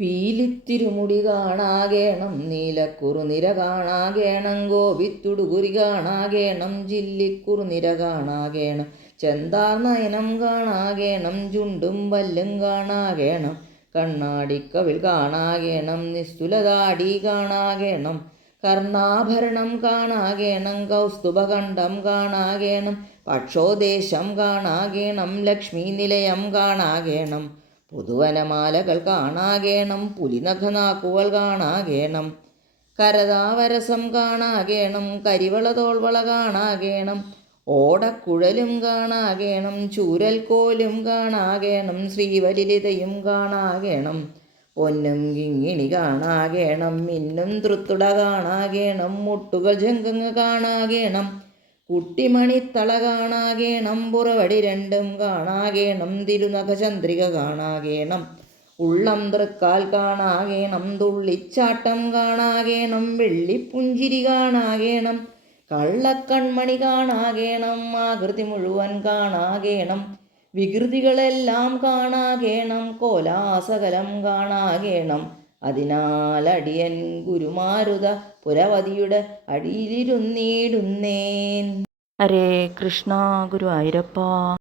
പീലിത്തിരുമുടി കാണാകേണം, നീലക്കുറുനിര കാണാകേണം, ഗോപിത്തുടുകുരി കാണാകേണം, ജില്ലിക്കുറുനിര കാണാകേണം, ചെന്താർ നയനം കാണാകേണം, ചുണ്ടും പല്ലും കാണാകേണം, കണ്ണാടിക്കവിൾ കാണാകേണം, നിസ്തുലതാടി കാണാകേണം, കർണാഭരണം കാണാകേണം, കൗസ്തുഭകണ്ഠം കാണാകേണം, പക്ഷോദേശം കാണാകേണം, ലക്ഷ്മി നിലയം കാണാകേണം, പുതുവനമാലകൾ കാണാകേണം, പുലിനഖനാക്കുകൾ കാണാകേണം, കരതാവരസം കാണാകേണം, കരിവള തോൾവള കാണാകേണം, ഓടക്കുഴലും കാണാകേണം, ചൂരൽക്കോലും കാണാകേണം, ശ്രീവലിതയും കാണാകേണം, പൊന്നും കിങ്ങിണി കാണാകേണം, മിന്നും തൃത്തുട കാണാകേണം, മുട്ടുകൾ ജങ്കങ്ങ് കാണാകേണം, കുട്ടിമണിത്തള കാണാകേണം, പുറവടി രണ്ടും കാണാകേണം, തിരുനഖചന്ദ്രിക കാണാകേണം, ഉള്ളം തൃക്കാൽ കാണാകേണം, തുള്ളിച്ചാട്ടം കാണാകേണം, വെള്ളിപ്പുഞ്ചിരി കാണാകേണം, കള്ളക്കൺമണി കാണാകേണം, ആകൃതി മുഴുവൻ കാണാകേണം, വികൃതികളെല്ലാം കാണാകേണം, കോലാസകലം കാണാകേണം, അതിനാൽ അടിയൻ ഗുരുമാരുത പുരവതിയുടെ അടിയിലിരുന്നീടുന്നേൻ. ഹരേ കൃഷ്ണ ഗുരുവായൂരപ്പ.